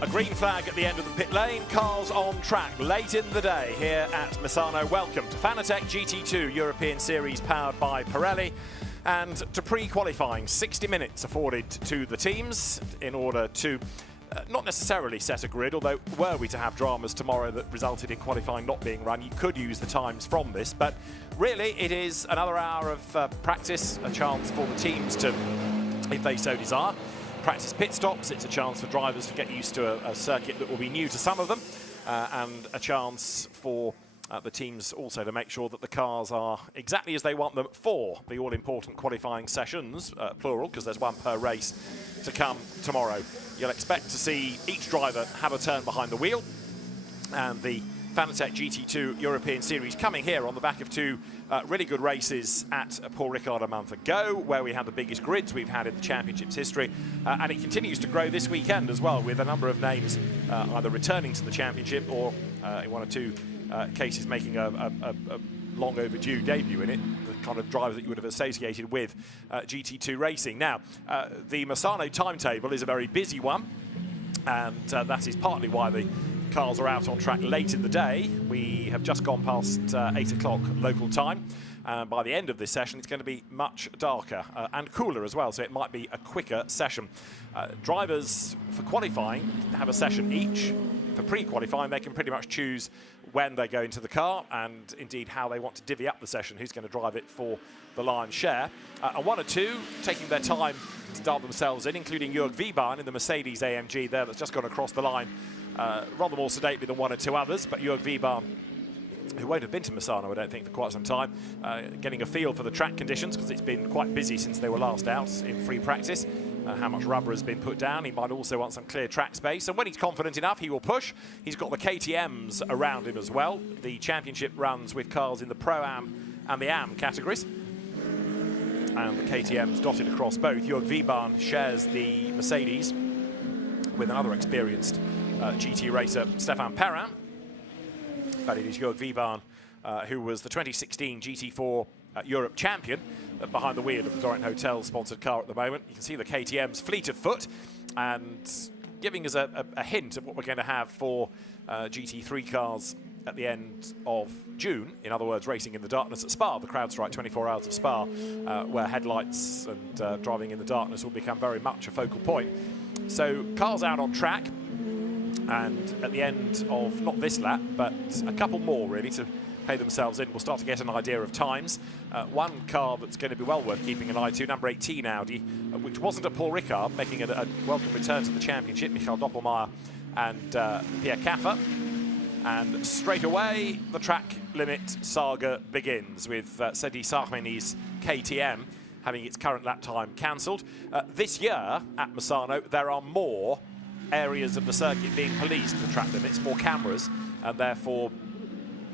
A green flag at the end of the pit lane, cars on track late in the day here at Misano. Welcome to Fanatec GT2 European Series powered by Pirelli. And to pre-qualifying, 60 minutes afforded to the teams in order to not necessarily set a grid, although were we to have dramas tomorrow that resulted in qualifying not being run, you could use the times from this. But really, it is another hour of practice, a chance for the teams to, if they so desire, practice pit stops. It's a chance for drivers to get used to a circuit that will be new to some of them, and a chance for the teams also to make sure that the cars are exactly as they want them for the all-important qualifying sessions, plural, because there's one per race to come tomorrow. You'll expect to see each driver have a turn behind the wheel, and the Fanatec GT2 European Series coming here on the back of two really good races at Paul Ricard a month ago, where we had the biggest grids we've had in the championship's history, and it continues to grow this weekend as well, with a number of names either returning to the championship or in one or two cases making a long overdue debut in it, the kind of driver that you would have associated with GT2 racing. Now, the Misano timetable is a very busy one, and that is partly why the cars are out on track late in the day. We have just gone past 8 o'clock local time. By the end of this session, it's going to be much darker and cooler as well, so it might be a quicker session. Drivers for qualifying have a session each. For pre-qualifying, they can pretty much choose when they go into the car and indeed how they want to divvy up the session, who's going to drive it for the lion's share. And one or two taking their time to dart themselves in, including Jörg Wiebahn in the Mercedes AMG there that's just gone across the line rather more sedately than one or two others, but Jörg Wiebahn, who won't have been to Misano, I don't think, for quite some time, getting a feel for the track conditions, because it's been quite busy since they were last out in free practice. How much rubber has been put down. He might also want some clear track space, and when he's confident enough, he will push. He's got the KTMs around him as well. The championship runs with cars in the Pro-Am and the Am categories, and the KTMs dotted across both. Jörg Wiebahn shares the Mercedes with another experienced GT racer, Stefan Perrin. But it is Jörg Wiebahn who was the 2016 GT4 Europe champion behind the wheel of the Dorient Hotel sponsored car at the moment. You can see the KTM's fleet of foot, and giving us a hint of what we're going to have for GT3 cars at the end of June. In other words, racing in the darkness at Spa, the CrowdStrike 24 Hours of Spa, where headlights and driving in the darkness will become very much a focal point. So cars out on track, and at the end of not this lap, but a couple more really to pay themselves in, we'll start to get an idea of times. One car that's going to be well worth keeping an eye to, number 18 Audi, which wasn't at Paul Ricard, making a welcome return to the championship, Michael Doppelmayr and Pierre Caffer. And straight away, the track limit saga begins with Sedi Sarmeni's KTM having its current lap time cancelled. This year at Misano, there are more areas of the circuit being policed for track limits, more cameras, and therefore,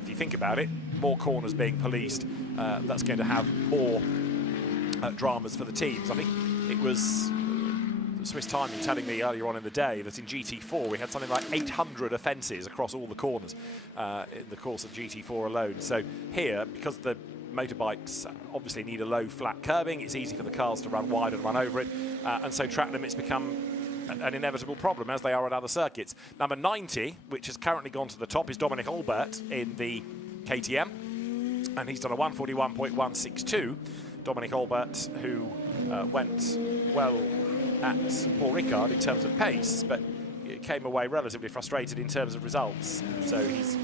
if you think about it, more corners being policed, that's going to have more dramas for the teams. I think it was Swiss Timing telling me earlier on in the day that in GT4 we had something like 800 offences across all the corners in the course of GT4 alone. So here, because the motorbikes obviously need a low flat curbing, it's easy for the cars to run wide and run over it, and so track limits become an inevitable problem, as they are at other circuits. Number 90, which has currently gone to the top, is Dominic Albert in the KTM, and he's done a 141.162. Dominic Albert, who went well at Paul Ricard in terms of pace, but came away relatively frustrated in terms of results. So he's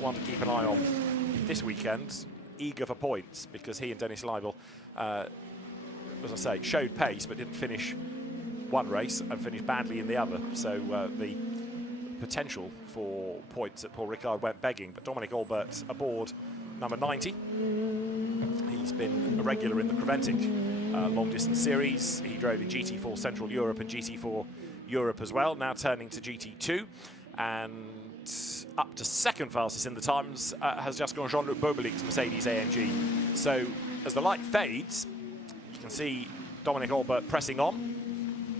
one to keep an eye on this weekend, eager for points, because he and Dennis Leibel, as I say, showed pace but didn't finish one race and finished badly in the other. So the potential for points at Paul Ricard went begging, but Dominic Albert aboard number 90. He's been a regular in the Creventic long distance series. He drove in GT4 Central Europe and GT4 Europe as well, now turning to GT2, and up to second fastest in the times has just gone Jean-Luc Bobelic's Mercedes AMG. So as the light fades, you can see Dominic Albert pressing on.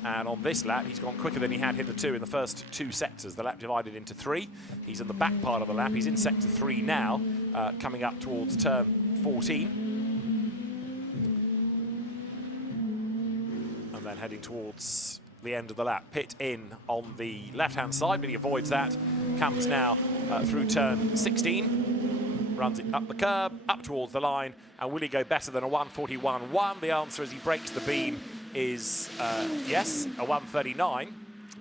And on this lap, he's gone quicker than he had hitherto in the first two sectors. The lap divided into three. He's in the back part of the lap. He's in sector 3 now, coming up towards turn 14. And then heading towards the end of the lap. Pit in on the left-hand side, but he avoids that. Comes now through turn 16, runs it up the curb, up towards the line, and will he go better than a 1:41.1? The answer as he breaks the beam is yes, a 1:39.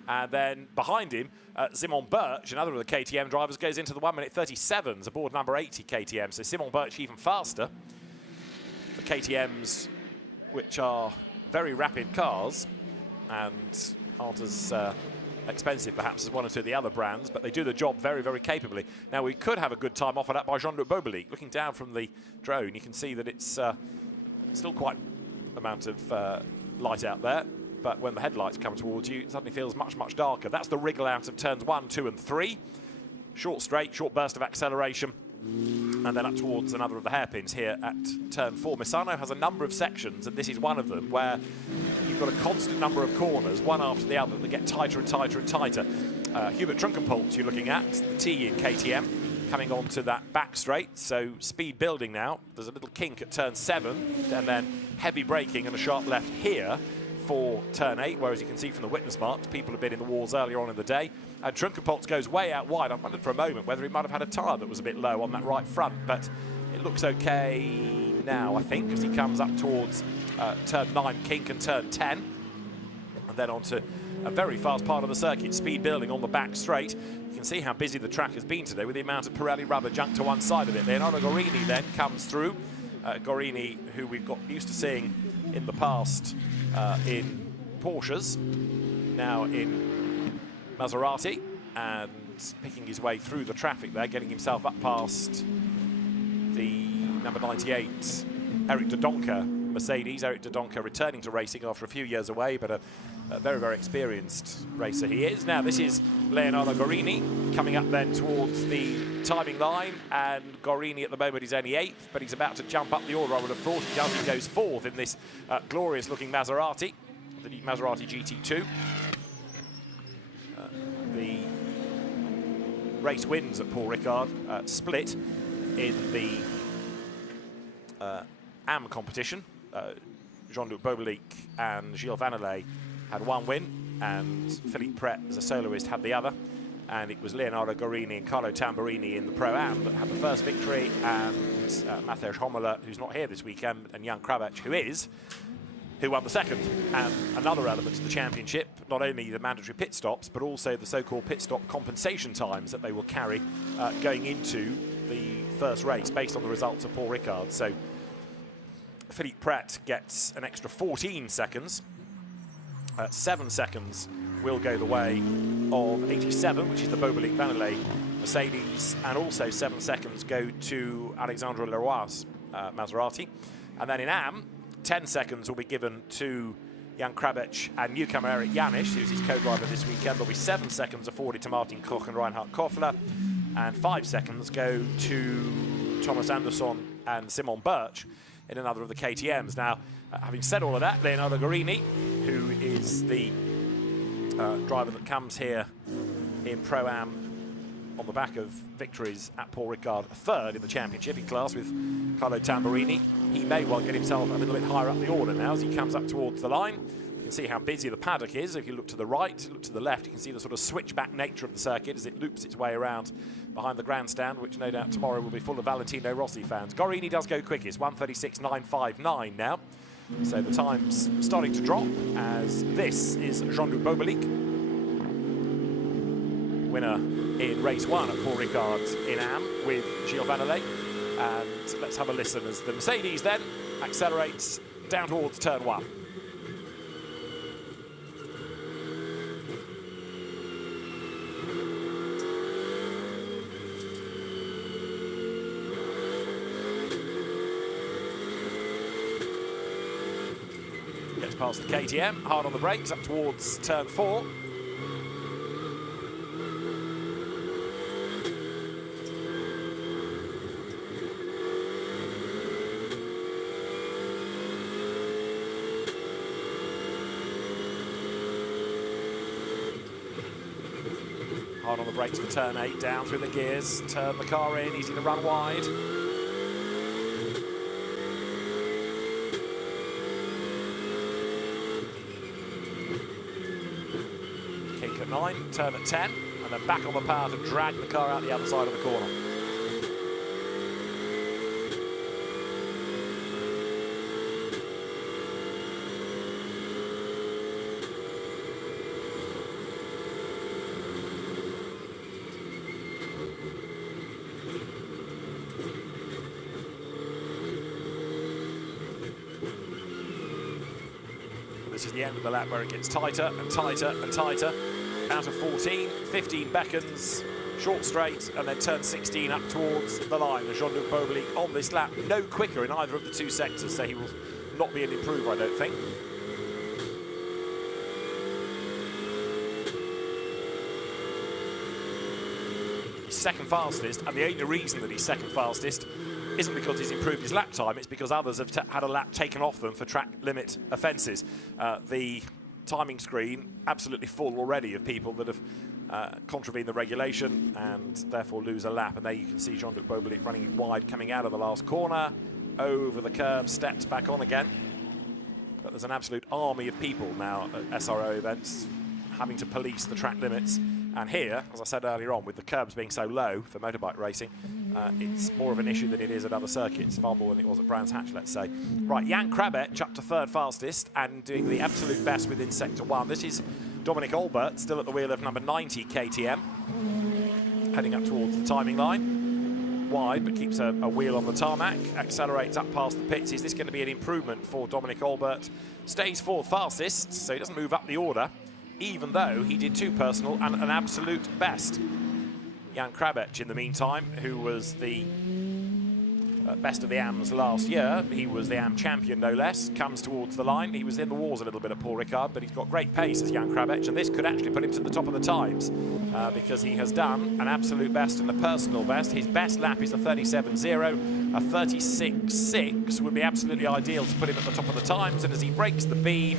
And then behind him, Simon Birch, another of the KTM drivers, goes into the 1:37s aboard number 80 KTM. So Simon Birch even faster. The KTMs, which are very rapid cars and aren't as expensive perhaps as one or two of the other brands, but they do the job very, very capably. Now we could have a good time offered up by Jean-Luc Bobelic. Looking down from the drone, you can see that it's still quite amount of light out there, but when the headlights come towards you, it suddenly feels much, much darker. That's the wriggle out of turns 1, 2 and 3. Short straight, short burst of acceleration, and then up towards another of the hairpins here at turn 4. Misano has a number of sections, and this is one of them, where you've got a constant number of corners, one after the other, that get tighter and tighter and tighter. Hubert Trunkenpolz you're looking at, the T in KTM, coming onto that back straight, so speed building now. There's a little kink at turn 7, and then heavy braking and a sharp left here for turn 8, whereas you can see from the witness marks, people have been in the walls earlier on in the day. And Trunkenpolz goes way out wide. I wondered for a moment whether he might have had a tyre that was a bit low on that right front, but it looks okay now, I think, as he comes up towards turn 9 kink and turn 10, and then onto a very fast part of the circuit, speed building on the back straight. You can see how busy the track has been today with the amount of Pirelli rubber junked to one side of it. Leonardo Gorini then comes through. Gorini, who we've got used to seeing in the past in Porsches, now in Maserati, and picking his way through the traffic there, getting himself up past the number 98 Eric de Donker Mercedes. Eric de Donker returning to racing after a few years away, but a very, very experienced racer he is. Now this is Leonardo Gorini coming up then towards the timing line, and Gorini at the moment is only 8th, but he's about to jump up the order, I would have thought. He does, he goes 4th in this glorious looking Maserati, the Maserati GT2. The race wins at Paul Ricard, split in the AM competition. Jean-Luc Bobelic and Gilles Vannelet had one win, and Philippe Pret, as a soloist, had the other. And it was Leonardo Gorini and Carlo Tamburini in the Pro-Am that had the first victory, and Matej Homola, who's not here this weekend, and Jan Krabec, who won the second. And another element to the championship, not only the mandatory pit stops, but also the so-called pit stop compensation times that they will carry going into the first race based on the results of Paul Ricard. So Philippe Pret gets an extra 14 seconds. 7 seconds will go the way of 87, which is the Bobelic Vannelet Mercedes, and also 7 seconds go to Alexandre Leroy's Maserati. And then in AM, 10 seconds will be given to Jan Krabec and newcomer Eric Janisch, who's his co-driver this weekend. There'll be 7 seconds afforded to Martin Koch and Reinhard Koffler, and 5 seconds go to Thomas Anderson and Simon Birch in another of the KTMs. Now, having said all of that, Leonardo Gorini, who is the driver that comes here in Pro-Am on the back of victories at Paul Ricard, 3rd in the championship in class with Carlo Tamburini, he may well get himself a little bit higher up the order now as he comes up towards the line. You can see how busy the paddock is. If you look to the right, look to the left, you can see the sort of switchback nature of the circuit as it loops its way around behind the grandstand, which no doubt tomorrow will be full of Valentino Rossi fans. Gorini does go quickest, 1:36.959 now. So the time's starting to drop, as this is Jean-Luc Bobelic, winner in race 1 at Paul Ricard in AM with Gilles Vannelet. And let's have a listen as the Mercedes then accelerates down towards turn 1. Gets past the KTM, hard on the brakes, up towards turn 4. Hard on the brakes for turn 8, down through the gears, turn the car in, easy to run wide. at 9, turn at 10, and then back on the power to drag the car out the other side of the corner. This is the end of the lap where it gets tighter and tighter and tighter. Out of 14, 15 beckons, short straight, and then turn 16 up towards the line. And Jean-Luc Beaubelic on this lap, no quicker in either of the two sectors, so he will not be an improver, I don't think. He's second fastest, and the only reason that he's second fastest isn't because he's improved his lap time, it's because others have had a lap taken off them for track limit offences. The timing screen absolutely full already of people that have contravened the regulation and therefore lose a lap. And there you can see Jean-Luc Beaubelic running it wide, coming out of the last corner, over the curb, steps back on again. But there's an absolute army of people now at SRO events having to police the track limits. And here, as I said earlier on, with the curbs being so low for motorbike racing, it's more of an issue than it is at other circuits, far more than it was at Brands Hatch, let's say. Right, Jan Krabec up to third fastest and doing the absolute best within Sector 1. This is Dominic Albert, still at the wheel of number 90 KTM, heading up towards the timing line. Wide, but keeps a wheel on the tarmac, accelerates up past the pits. Is this going to be an improvement for Dominic Albert? Stays fourth fastest, so he doesn't move up the order, even though he did two personal and an absolute best. Jan Krabec, in the meantime, who was the best of the AMs last year, he was the AM champion no less, comes towards the line. He was in the wars a little bit at Paul Ricard, but he's got great pace as Jan Krabec, and this could actually put him to the top of the times because he has done an absolute best and a personal best. His best lap is a 37.0, a 36.6 would be absolutely ideal to put him at the top of the times, and as he breaks the beam,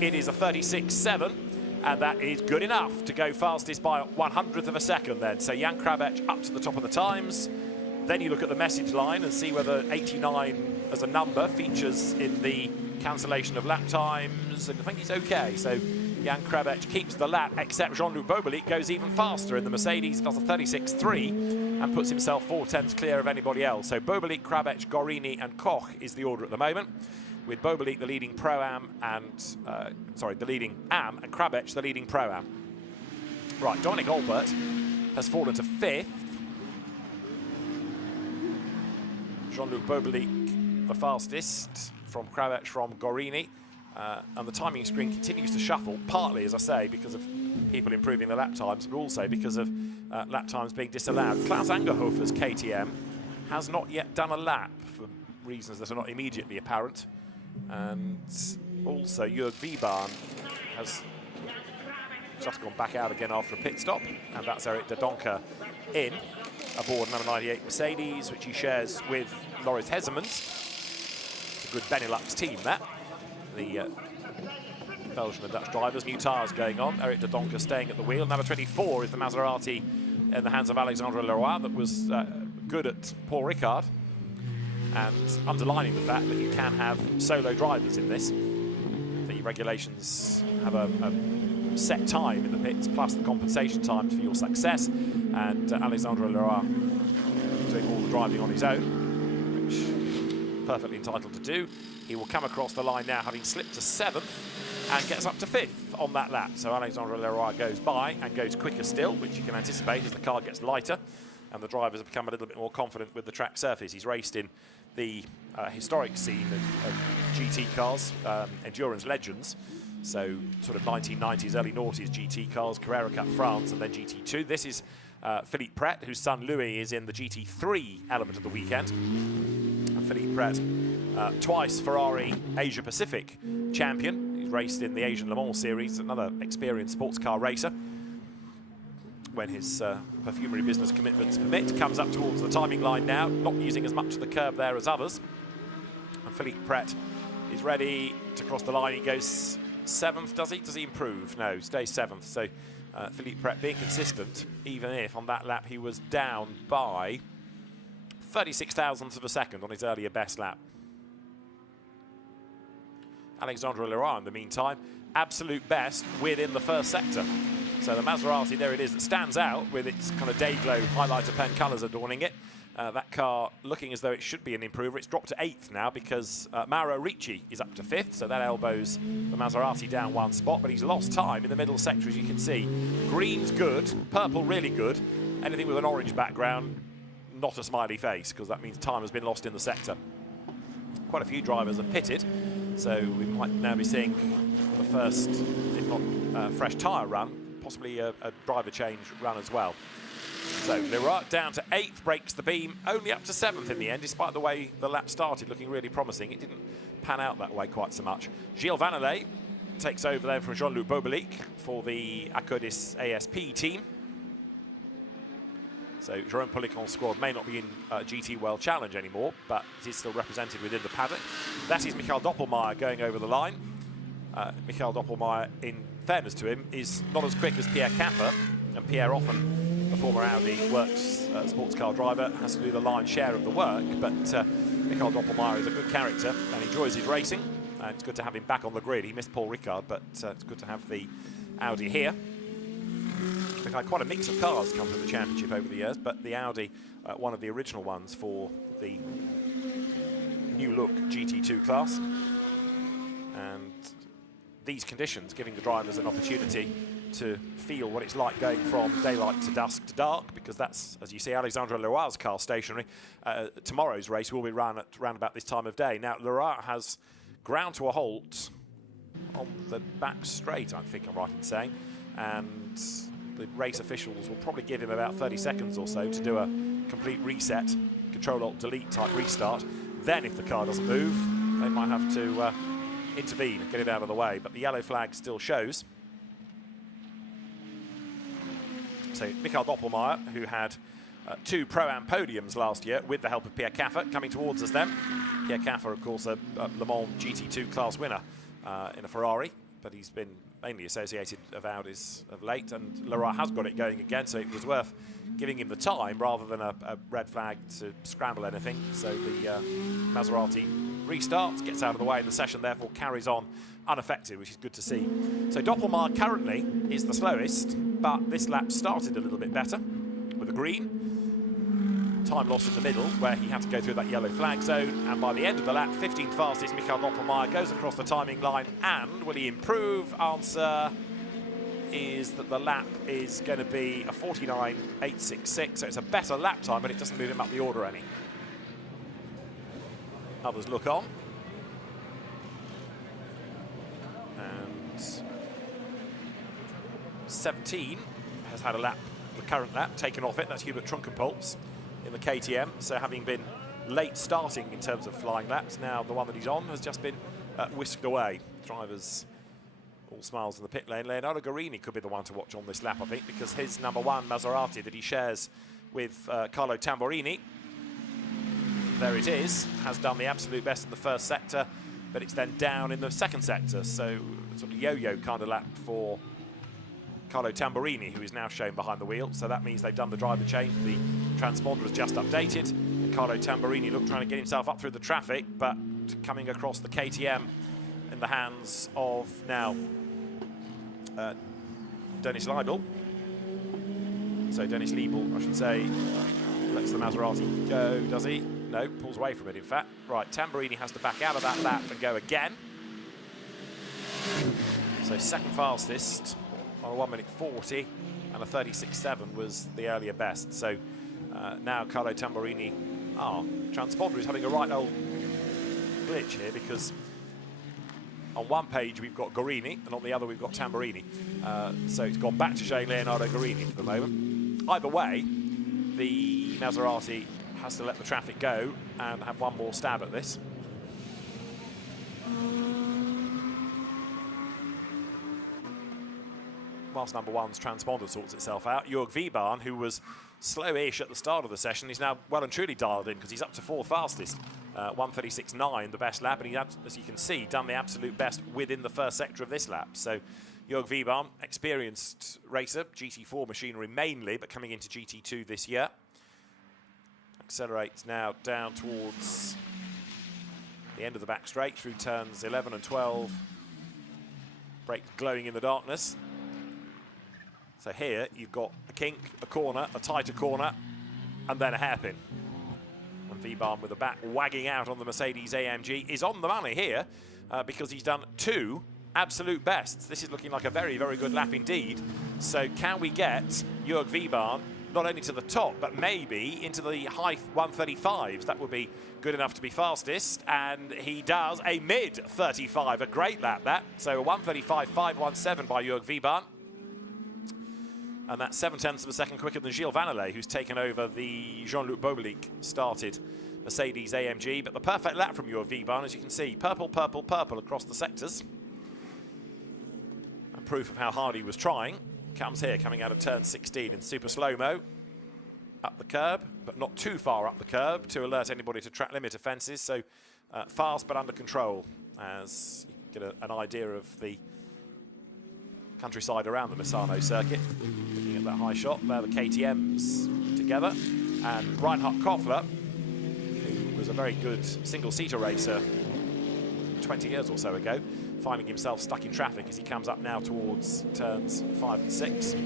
it is a 36.7. And that is good enough to go fastest by 100th of a second then. So Jan Krabec up to the top of the times. Then you look at the message line and see whether 89 as a number features in the cancellation of lap times. And I think he's okay. So Jan Krabec keeps the lap, except Jean-Luc Beaubelic goes even faster in the Mercedes, does a 36.3 and puts himself 4/10 clear of anybody else. So Beaubelic, Krabec, Gorini and Koch is the order at the moment, with Beaubelic the leading Pro-Am and, the leading Am, and Krabec the leading Pro-Am. Right, Dominic Albert has fallen to fifth. Jean-Luc Beaubelic the fastest, from Krabec, from Gorini. And the timing screen continues to shuffle, partly, as I say, because of people improving the lap times, but also because of lap times being disallowed. Klaus Angerhofer's KTM has not yet done a lap for reasons that are not immediately apparent. And also Jörg Wiebahn has just gone back out again after a pit stop, and that's Eric de Donker in aboard number 98 Mercedes, which he shares with Loris Hezemans. It's a good Benelux team, that. The Belgian and Dutch drivers, new tyres going on. Eric de Donker staying at the wheel. Number 24 is the Maserati in the hands of Alexandre Leroy that was good at Paul Ricard, and underlining the fact that you can have solo drivers in this. The regulations have a set time in the pits plus the compensation times for your success, and Alexandre Leroy doing all the driving on his own, which perfectly entitled to do. He will come across the line now having slipped to 7th and gets up to 5th on that lap. So Alexandre Leroy goes by and goes quicker still, which you can anticipate as the car gets lighter and the drivers have become a little bit more confident with the track surface. He's raced in the historic scene of GT cars, endurance legends, so sort of 1990s, early noughties GT cars, Carrera Cup France and then GT2. This is Philippe Pret, whose son Louis is in the GT3 element of the weekend. And Philippe Pret, twice Ferrari Asia Pacific champion. He's raced in the Asian Le Mans series, another experienced sports car racer. When his perfumery business commitments permit, comes up towards the timing line now, not using as much of the curb there as others. And Philippe Pret is ready to cross the line. He goes 7th, does he? Does he improve? No, stays 7th. So Philippe Pret being consistent, even if on that lap he was down by 36 thousandths of a second on his earlier best lap. Alexandre Leroy, in the meantime, absolute best within the first sector. So the Maserati, there it is, that stands out with its kind of day glow highlighter pen colours adorning it. That car looking as though it should be an improver. It's dropped to 8th now because Mauro Ricci is up to 5th, so that elbows the Maserati down 1 spot, but he's lost time in the middle sector, as you can see. Green's good, purple really good. Anything with an orange background, not a smiley face, because that means time has been lost in the sector. Quite a few drivers have pitted, so we might now be seeing the first, if not fresh tyre run, possibly a driver change run as well. So Leroy down to 8th, breaks the beam, only up to 7th in the end, despite the way the lap started looking really promising. It didn't pan out that way quite so much. Gilles Vannelet takes over then from Jean-Luc Bobelic for the Acodis ASP team. So Jerome Policon's squad may not be in GT World Challenge anymore, but it is still represented within the paddock. That is Michael Doppelmayr going over the line. Michael Doppelmayr, in fairness to him, is not as quick as Pierre Caffer, and Pierre often, the former Audi works sports car driver, has to do the lion's share of the work, but Michael Doppelmayr is a good character and enjoys his racing, and it's good to have him back on the grid. He missed Paul Ricard, but it's good to have the Audi here. We've had quite a mix of cars come to the championship over the years, but the Audi, one of the original ones for the new look GT2 class, and these conditions giving the drivers an opportunity to feel what it's like going from daylight to dusk to dark, because that's, as you see, Alexandre Leroy's car stationary. Tomorrow's race will be run at around about this time of day. Now, Leroy has ground to a halt on the back straight, I think I'm right in saying, and the race officials will probably give him about 30 seconds or so to do a complete reset, Control-Alt-Delete type restart. Then, if the car doesn't move, they might have to intervene and get it out of the way, but the yellow flag still shows. So Michael Doppelmayr, who had 2 Pro-Am podiums last year with the help of Pierre Caffer, coming towards us then. Pierre Caffer, of course, a Le Mans GT2 class winner in a Ferrari, but he's been mainly associated with Audis of late, and Leroy has got it going again, so it was worth giving him the time rather than a red flag to scramble anything. So the Maserati restarts, gets out of the way, and the session therefore carries on unaffected, which is good to see. So Doppelmayr currently is the slowest, but this lap started a little bit better with a green. Time lost in the middle, where he had to go through that yellow flag zone, and by the end of the lap, 15th fastest, Michael Doppelmayr goes across the timing line, and will he improve? Answer is that the lap is going to be a 49.866, so it's a better lap time, but it doesn't move him up the order any. Others look on. And 17 has had a lap, the current lap, taken off it. That's Hubert Trunkenpolz in the KTM. So having been late starting in terms of flying laps, now the one that he's on has just been whisked away. Drivers all smiles in the pit lane. Leonardo Guarini could be the one to watch on this lap, I think, because his #1 Maserati that he shares with Carlo Tamburini, there it is, has done the absolute best in the first sector, but it's then down in the second sector. So sort of yo-yo kind of lap for Carlo Tamburini, who is now shown behind the wheel. So that means they've done the driver change. The transponder has just updated. And Carlo Tamburini looked trying to get himself up through the traffic, but coming across the KTM in the hands of now Dennis Leibel. So Dennis Leibel, I should say, lets the Maserati go, does he? No, pulls away from it, in fact. Right, Tamburini has to back out of that lap and go again. So second fastest on a 1:40, and a 36.7 was the earlier best. So now Carlo Tamburini, transponder is having a right old glitch here, because on one page we've got Guarini, and on the other we've got Tamburini. So it's gone back to showing Leonardo Guarini for the moment. Either way, the Maserati has to let the traffic go and have one more stab at this. Whilst #1's transponder sorts itself out, Jörg Wiebahn, who was slow-ish at the start of the session, is now well and truly dialed in, because he's up to 4th fastest. 1:36.9, the best lap, and he's, as you can see, done the absolute best within the first sector of this lap. So Jörg Wiebahn, experienced racer, GT4 machinery mainly, but coming into GT2 this year. Accelerates now down towards the end of the back straight through turns 11 and 12. Brake glowing in the darkness. So here you've got a kink, a corner, a tighter corner, and then a hairpin. And Vebaan with the back wagging out on the Mercedes AMG is on the money here because he's done 2 absolute bests. This is looking like a very, very good lap indeed. So can we get Jörg Vebaan not only to the top, but maybe into the high 135s? That would be good enough to be fastest. And he does a mid-35, a great lap that. So a 135.517 by Jörg Vebaan. And that's 0.7 of a second quicker than Gilles Vannelet, who's taken over the Jean-Luc Bobelic started Mercedes AMG. But the perfect lap from Jörg Vebaan, as you can see, purple, purple, purple across the sectors. And proof of how hard he was trying comes here, coming out of turn 16 in super slow-mo. Up the curb, but not too far up the curb to alert anybody to track limit offences. So fast but under control, as you get an idea of the countryside around the Misano circuit. Looking at that high shot, there the KTMs together. And Reinhard Koffler, who was a very good single-seater racer 20 years or so ago, finding himself stuck in traffic as he comes up now towards turns 5 and 6. So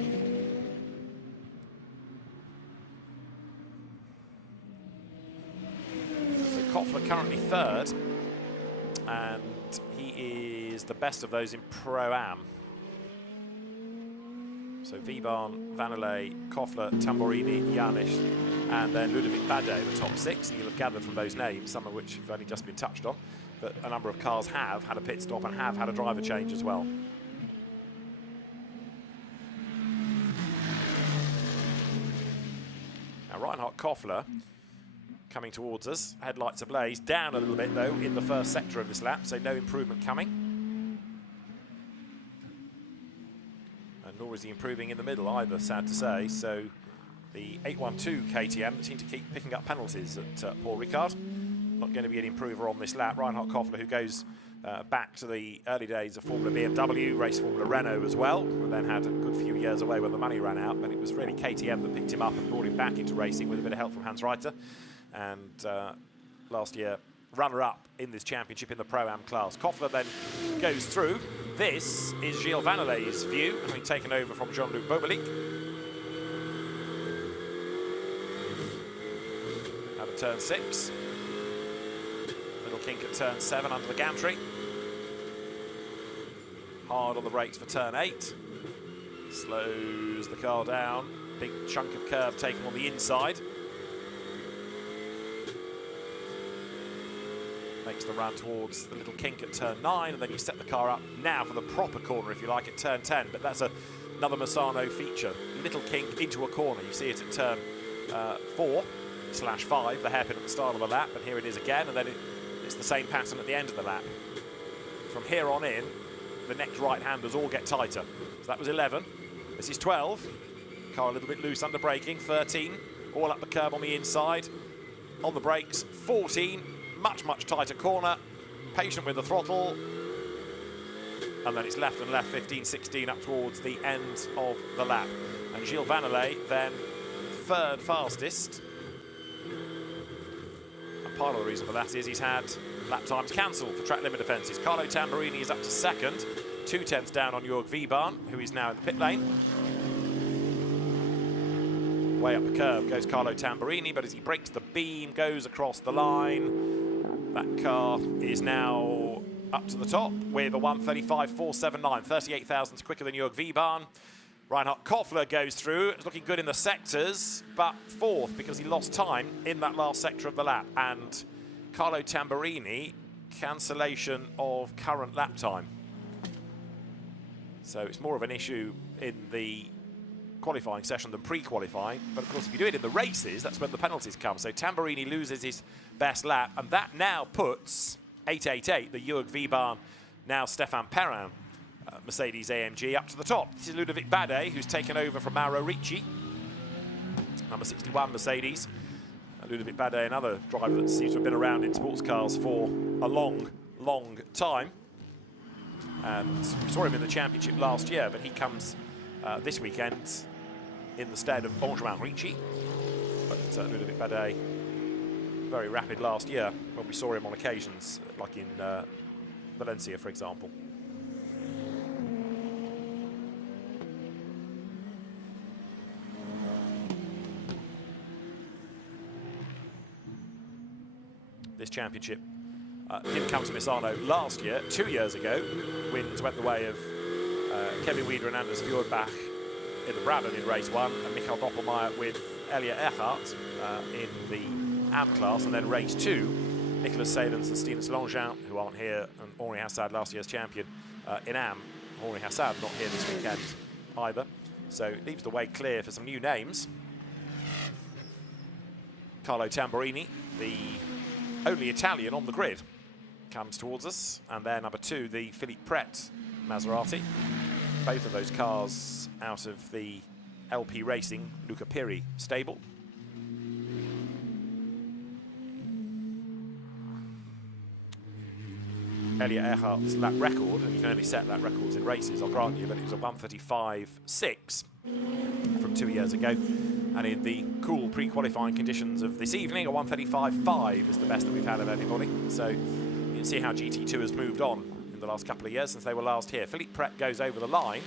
Koffler currently 3rd, and he is the best of those in Pro-Am. So Vebaan, Vannelet, Koffler, Tamburini, Janisch, and then Ludovic Badet, the top 6. And you'll have gathered from those names, some of which have only just been touched on, that a number of cars have had a pit stop and have had a driver change as well. Now Reinhard Koffler coming towards us, headlights ablaze, down a little bit though in the first sector of this lap, so no improvement coming. Nor is he improving in the middle either, sad to say. So the 812 KTM that seem to keep picking up penalties at Paul Ricard. Not going to be an improver on this lap. Reinhard Koffler, who goes back to the early days of Formula BMW, raced Formula Renault as well, and then had a good few years away when the money ran out. But it was really KTM that picked him up and brought him back into racing with a bit of help from Hans Reiter. And last year, runner-up in this championship in the Pro-Am class. Koffler then goes through. This is Gilles Vannelet's view, having taken over from Jean-Luc Bobelic. Out of turn 6. Little kink at turn 7 under the gantry. Hard on the brakes for turn 8. Slows the car down. Big chunk of curve taken on the inside. Makes the run towards the little kink at turn 9, and then you set the car up now for the proper corner, if you like, at turn 10. But that's another Misano feature. Little kink into a corner. You see it at turn 4/5, the hairpin at the start of the lap, and here it is again, and then it's the same pattern at the end of the lap. From here on in, the next right-handers all get tighter. So that was 11. This is 12. Car a little bit loose under braking. 13, all up the curb on the inside. On the brakes, 14. Much, much tighter corner, patient with the throttle, and then it's left and left 15, 16 up towards the end of the lap. And Gilles Vannelet then 3rd fastest. And part of the reason for that is he's had lap times cancelled for track limit offences. Carlo Tamburini is up to 2nd, 2/10 down on Jörg Vebaan, who is now in the pit lane. Way up the curb goes Carlo Tamburini, but as he breaks the beam, goes across the line, that car is now up to the top with a 135.479, 38 thousandths quicker than Jörg Vebaan. Reinhard Koffler goes through, it's looking good in the sectors, but 4th because he lost time in that last sector of the lap. And Carlo Tamburini, cancellation of current lap time. So it's more of an issue in the qualifying session than pre-qualifying, but of course if you do it in the races, that's when the penalties come. So Tamburini loses his best lap, and that now puts 888, the Jörg Vebaan, now Stefan Perrin, Mercedes AMG, up to the top. This is Ludovic Badet, who's taken over from Mauro Ricci, number 61 Mercedes. Ludovic Badet, another driver that seems to have been around in sports cars for a long, long time. And we saw him in the championship last year, but he comes this weekend in the stead of Benjamin Ricci. But Ludovic Badet, very rapid last year when we saw him on occasions, like in Valencia, for example. Championship didn't come to Misano last year. 2 years ago, wins went the way of Kevin Wieder and Anders Fjordbach in the Brabham in race 1, and Michael Doppelmayr with Elia Earhart in the AM class, and then race 2, Nicolas Salens and Stinus Longin, who aren't here, and Henri Hassad, last year's champion in AM. Henri Hassad not here this weekend either, so it leaves the way clear for some new names. Carlo Tamburini, the only Italian on the grid, comes towards us, and there number 2, the Philippe Pret Maserati. Both of those cars out of the LP Racing Luca Piri stable. Elia Earhart's lap record, and you can only set lap records in races, I'll grant you, but it was a 1:35.6 from 2 years ago. And in the cool pre-qualifying conditions of this evening, a 1:35.5 is the best that we've had of anybody. So you can see how GT2 has moved on in the last couple of years since they were last here. Philippe Pret goes over the line,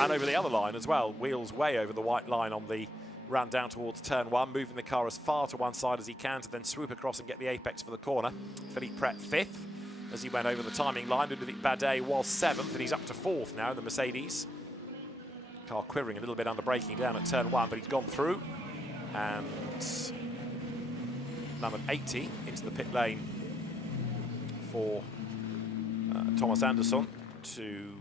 and over the other line as well, wheels way over the white line on the run down towards turn 1, moving the car as far to one side as he can to then swoop across and get the apex for the corner. Philippe Pret 5th as he went over the timing line. Ludovic Badet was 7th, and he's up to 4th now in the Mercedes. Car quivering a little bit under braking down at turn 1, but he's gone through. And number 80 into the pit lane for Thomas Andersson to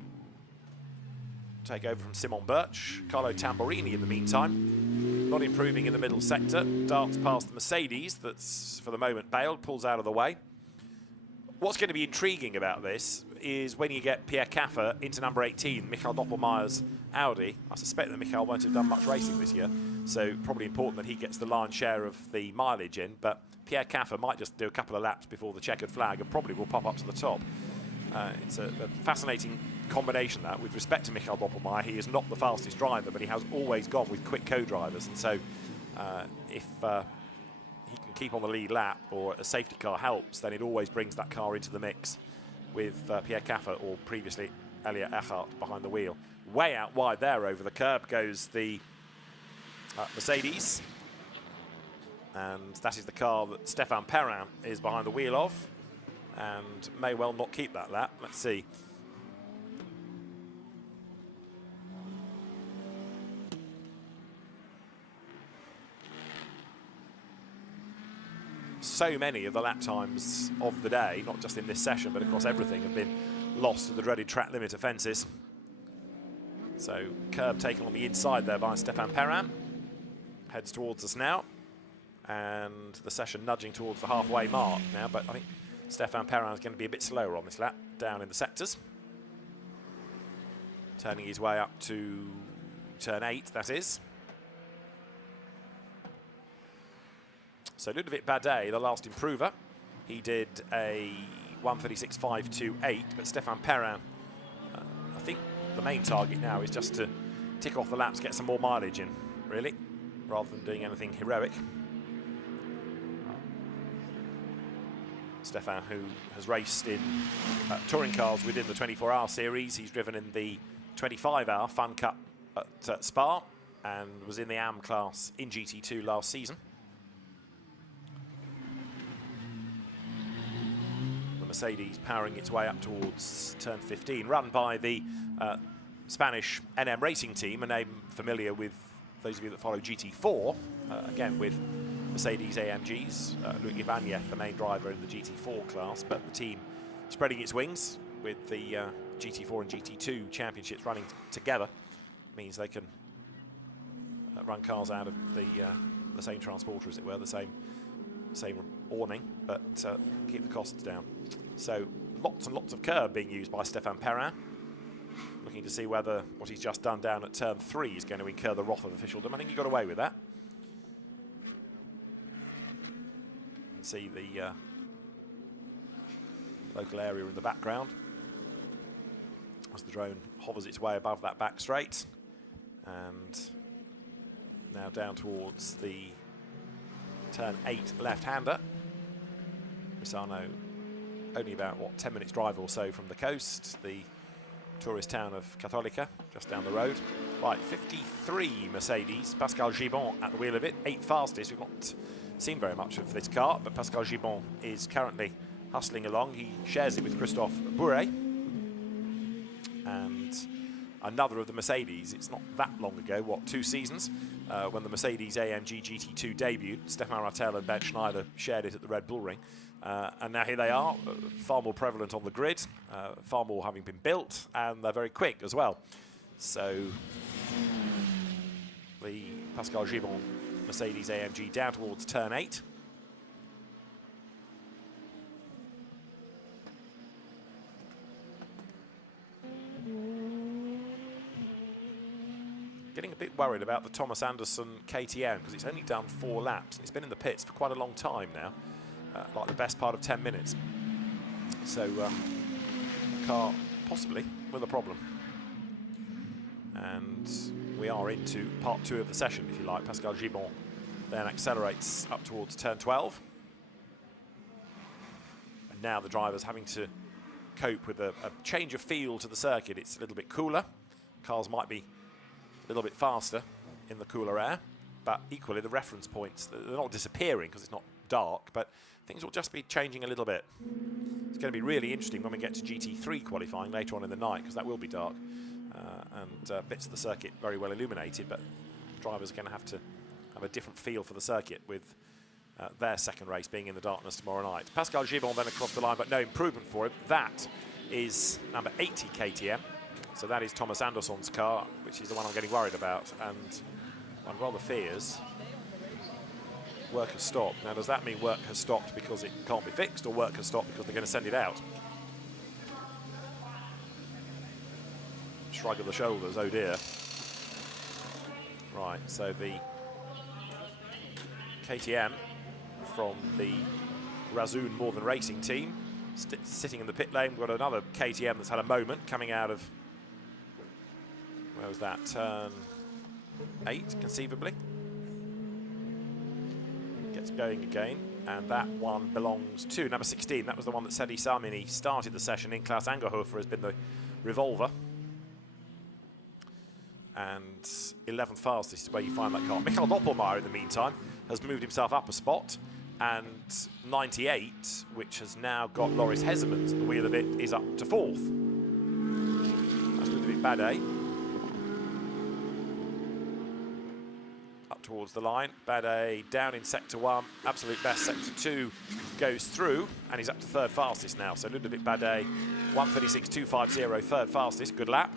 take over from Simon Birch. Carlo Tamburini in the meantime, not improving in the middle sector, darts past the Mercedes that's for the moment bailed, pulls out of the way. What's going to be intriguing about this is when you get Pierre Caffer into number 18, Michael Doppelmayr's Audi. I suspect that Michael won't have done much racing this year, so probably important that he gets the lion's share of the mileage in, but Pierre Caffer might just do a couple of laps before the checkered flag and probably will pop up to the top. It's a fascinating combination that. With respect to Michael Doppelmayr, he is not the fastest driver, but he has always gone with quick co-drivers, and so if he can keep on the lead lap or a safety car helps, then it always brings that car into the mix with Pierre Caffer or previously Elia Earhart behind the wheel. Way out wide there over the curb goes the Mercedes, and that is the car that Stéphane Perrin is behind the wheel of and may well not keep that lap. Let's see. So many of the lap times of the day, not just in this session, but across everything, have been lost to the dreaded track limit offences. So curb taken on the inside there by Stéphane Perrin. Heads towards us now. And the session nudging towards the halfway mark now, but I think Stéphane Perrin is going to be a bit slower on this lap, down in the sectors. Turning his way up to turn 8, that is. So Ludovic Badet, the last improver, he did a 1:36.528, but Stéphane Perrin, I think the main target now is just to tick off the laps, get some more mileage in, really, rather than doing anything heroic. Stéphane, who has raced in touring cars within the 24-hour series, he's driven in the 25-hour Fun Cup at Spa and was in the AM class in GT2 last season. Mercedes powering its way up towards turn 15, run by the Spanish NM Racing team, a name familiar with those of you that follow GT4, again with Mercedes AMGs, Luis Ibanez, the main driver in the GT4 class, but the team spreading its wings with the GT4 and GT2 championships running together means they can run cars out of the same transporter, as it were, the same awning, but keep the costs down. So lots and lots of curb being used by Stéphane Perrin, looking to see whether what he's just done down at turn 3 is going to incur the wrath of officialdom. I think he got away with that. And see the local area in the background as the drone hovers its way above that back straight, and now down towards the turn 8 left-hander. Misano only about, what, 10 minutes drive or so from the coast, the tourist town of Católica, just down the road. Right, 53 Mercedes, Pascal Gibon at the wheel of it, 8th fastest. We've got seen very much of this car, but Pascal Gibon is currently hustling along. He shares it with Christophe Bourret. And another of the Mercedes, it's not that long ago, what, 2 seasons, when the Mercedes AMG GT2 debuted. Stefan Rattel and Ben Schneider shared it at the Red Bull Ring. And now here they are, far more prevalent on the grid, far more having been built, and they're very quick as well. So the Pascal Gibon Mercedes AMG down towards turn 8. Getting a bit worried about the Thomas Anderson KTM because it's only done 4 laps and it's been in the pits for quite a long time now, like the best part of 10 minutes. So a car possibly with a problem. And we are into part 2 of the session, if you like. Pascal Gibon then accelerates up towards turn 12. And now the driver's having to cope with a change of feel to the circuit. It's a little bit cooler. Cars might be a little bit faster in the cooler air, but equally the reference points, they're not disappearing because it's not dark, but things will just be changing a little bit. It's going to be really interesting when we get to GT3 qualifying later on in the night, because that will be dark and bits of the circuit very well illuminated, but drivers are going to have a different feel for the circuit with their second race being in the darkness tomorrow night. Pascal Gibon then across the line, but no improvement for him. That is number 80 KTM. So that is Thomas Anderson's car, which is the one I'm getting worried about, and one rather fears work has stopped. Now, does that mean work has stopped because it can't be fixed, or work has stopped because they're going to send it out? Shrug of the shoulders, oh dear. Right, so the KTM from the Razoon More Than Racing team sitting in the pit lane. We've got another KTM that's had a moment coming out of, where was that, turn 8, conceivably. Gets going again, and that one belongs to number 16. That was the one that Sedi Samini started the session in. Klaus Angerhofer has been the revolver. And 11th fastest is where you find that car. Michael Doppelmayr, in the meantime, has moved himself up a spot, and 98, which has now got Loris Hezemans at the wheel of it, is up to 4th. That's Ludovic Badet. Up towards the line. Badet down in sector 1, absolute best. Sector 2 goes through, and he's up to 3rd fastest now. So Ludovic Badet, 1:36.250, 3rd fastest, good lap.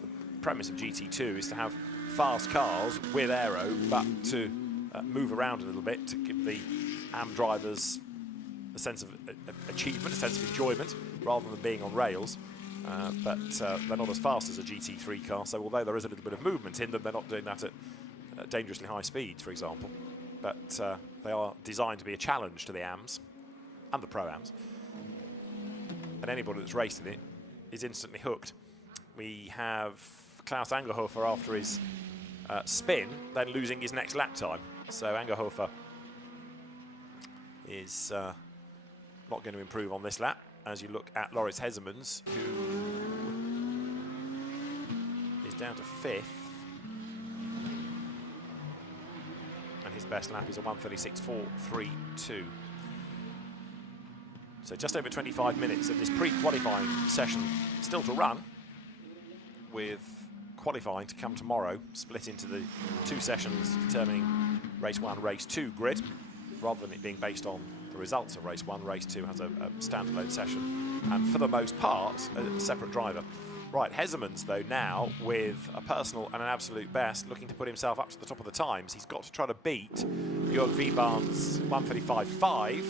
The premise of GT2 is to have fast cars with aero, but to move around a little bit to give the AM drivers a sense of achievement, a sense of enjoyment, rather than being on rails. But they're not as fast as a GT3 car, so although there is a little bit of movement in them, they're not doing that at dangerously high speeds, for example. But they are designed to be a challenge to the AMs and the Pro-Ams. And anybody that's raced in it is instantly hooked. We have Klaus Angerhofer after his spin, then losing his next lap time. So Angerhofer is not going to improve on this lap. As you look at Loris Hezemans, who is down to 5th. And his best lap is a 1:36.432. So just over 25 minutes of this pre-qualifying session still to run, with qualifying to come tomorrow, split into the 2 sessions determining race 1, race 2 grid, rather than it being based on the results of race 1. Race 2 has a standalone session, and for the most part, a separate driver. Right, Hezemans, though, now with a personal and an absolute best, looking to put himself up to the top of the times. He's got to try to beat Jörg Wiebahn's 1:35.5.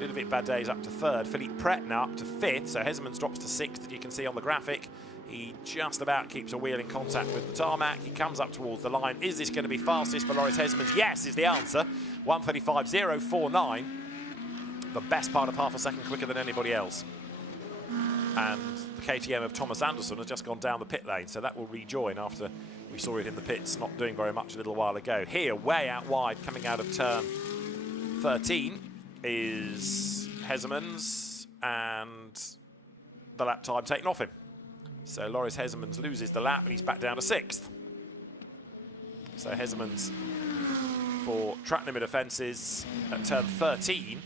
Ludovic Badet is up to 3rd. Philippe Pret now up to 5th, so Hezemans drops to 6th, as you can see on the graphic. He just about keeps a wheel in contact with the tarmac. He comes up towards the line. Is this going to be fastest for Loris Hezemans? Yes, is the answer. 1:35.049. The best part of half a second quicker than anybody else. And the KTM of Thomas Anderson has just gone down the pit lane, so that will rejoin after we saw it in the pits, not doing very much a little while ago. Here, way out wide, coming out of turn 13, is Hezemans, and the lap time taken off him. So Loris Hezemans loses the lap, and he's back down to 6th. So Hezemans for track limit offences at turn 13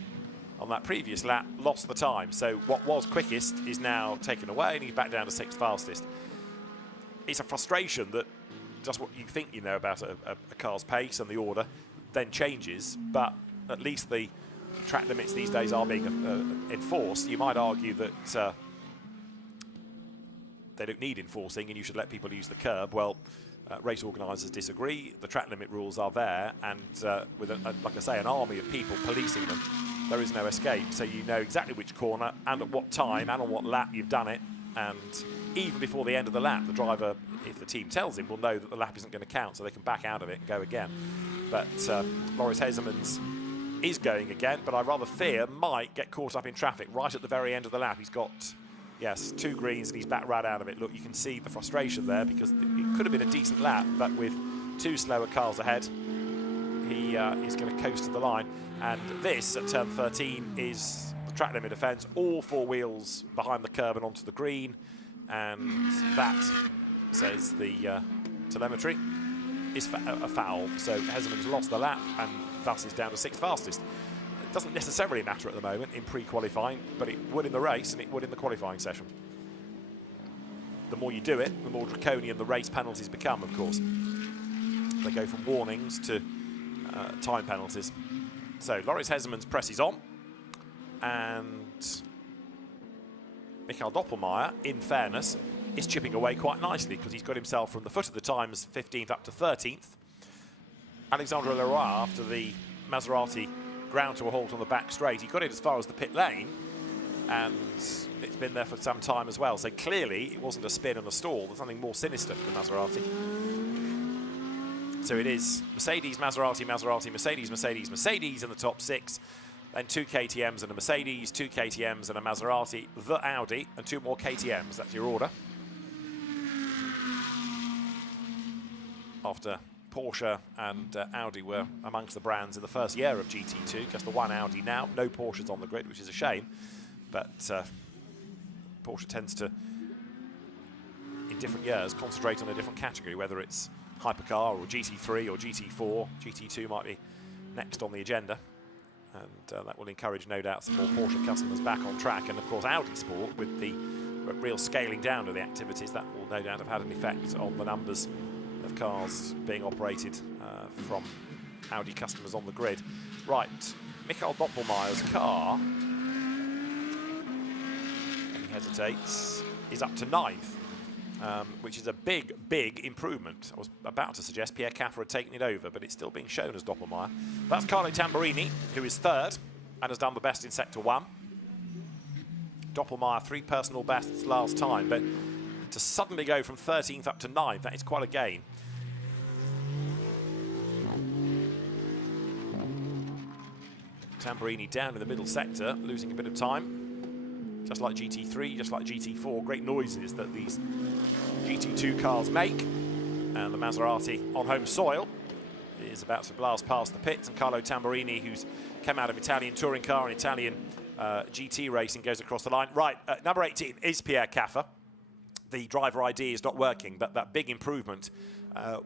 on that previous lap, lost the time. So what was quickest is now taken away, and he's back down to 6th fastest. It's a frustration that just what you think you know about a car's pace and the order then changes, but at least the track limits these days are being enforced. You might argue that they don't need enforcing and you should let people use the curb. Well, race organisers disagree. The track limit rules are there, and with, like I say, an army of people policing them, there is no escape. So you know exactly which corner and at what time and on what lap you've done it, and even before the end of the lap, the driver, if the team tells him, will know that the lap isn't going to count, so they can back out of it and go again. But Loris Hezemans is going again, but I rather fear might get caught up in traffic right at the very end of the lap. He's got, yes, 2 greens and he's back right out of it. Look, you can see the frustration there, because it could have been a decent lap, but with 2 slower cars ahead, he is going to coast to the line. And this, at turn 13, is the track limit offence. All 4 wheels behind the curb and onto the green. And that, says the telemetry, is a foul. So Hezemans lost the lap and thus is down to 6th fastest. It doesn't necessarily matter at the moment in pre-qualifying, but it would in the race and it would in the qualifying session. The more you do it, the more draconian the race penalties become, of course. They go from warnings to time penalties. So Loris Hezemans presses on, and Michael Doppelmayr, in fairness, is chipping away quite nicely, because he's got himself from the foot of the times 15th up to 13th. Alexandre Leroy, after the Maserati ground to a halt on the back straight, he got it as far as the pit lane, and it's been there for some time as well. So clearly it wasn't a spin and a stall. There's something more sinister for the Maserati. So it is Mercedes, Maserati, Maserati, Mercedes, Mercedes, Mercedes in the top 6. Then 2 KTMs and a Mercedes, 2 KTMs and a Maserati, the Audi, and 2 more KTMs. That's your order. After Porsche and Audi were amongst the brands in the first year of GT2, just the one Audi now, no Porsches on the grid, which is a shame. But Porsche tends to, in different years, concentrate on a different category, whether it's hypercar or GT3 or GT4. GT2 might be next on the agenda. And that will encourage, no doubt, some more Porsche customers back on track. And, of course, Audi Sport, with the real scaling down of the activities, that will no doubt have had an effect on the numbers of cars being operated from Audi customers on the grid. Right, Michael Doppelmayr's car, he hesitates, is up to 9th, which is a big, big improvement. I was about to suggest Pierre Caffer had taken it over, but it's still being shown as Doppelmayr. That's Carlo Tamburini, who is 3rd and has done the best in Sector 1. Doppelmayr, 3 personal bests last time, but to suddenly go from 13th up to 9th, that is quite a gain. Tamburini down in the middle sector, losing a bit of time. Just like GT3, just like GT4, great noises that these GT2 cars make. And the Maserati on home soil is about to blast past the pits, and Carlo Tamburini, who's come out of Italian touring car and Italian GT racing, goes across the line. Right, number 18 is Pierre Caffer. The driver ID is not working, but that big improvement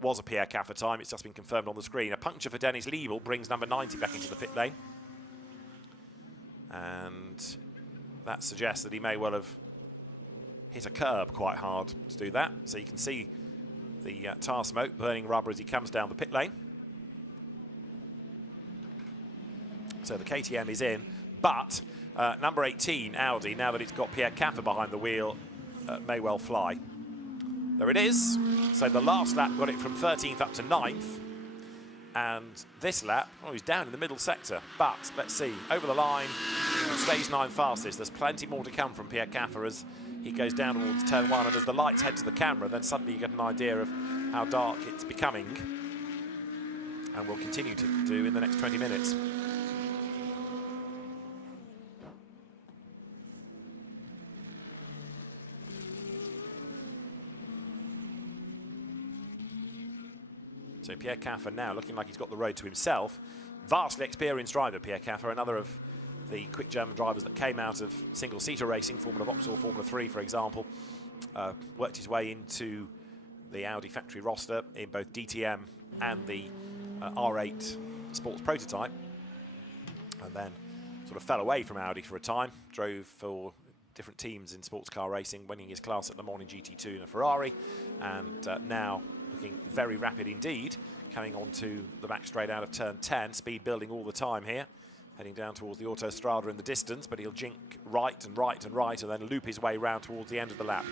was a Pierre Caffer time. It's just been confirmed on the screen. A puncture for Dennis Liebel brings number 90 back into the pit lane. And that suggests that he may well have hit a curb quite hard to do that. So you can see the tar smoke burning rubber as he comes down the pit lane. So the KTM is in, but number 18, Audi, now that it's got Pierre Caffer behind the wheel, may well fly. There it is. So the last lap got it from 13th up to 9th. And this lap, oh, he's down in the middle sector. But let's see, over the line, stays 9th fastest. There's plenty more to come from Pierre Caffer as he goes down towards turn 1. And as the lights head to the camera, then suddenly you get an idea of how dark it's becoming. And will continue to do in the next 20 minutes. So Pierre Caffer now looking like he's got the road to himself. Vastly experienced driver, Pierre Caffer, another of the quick German drivers that came out of single-seater racing, Formula Vauxhall, Formula 3, for example. Worked his way into the Audi factory roster in both DTM and the R8 sports prototype, and then sort of fell away from Audi for a time, drove for different teams in sports car racing, winning his class at Le Mans in GT2 in a Ferrari, and now looking very rapid indeed, coming onto the back straight out of turn 10, speed building all the time here, heading down towards the Autostrada in the distance, but he'll jink right and right and right and then loop his way round towards the end of the lap.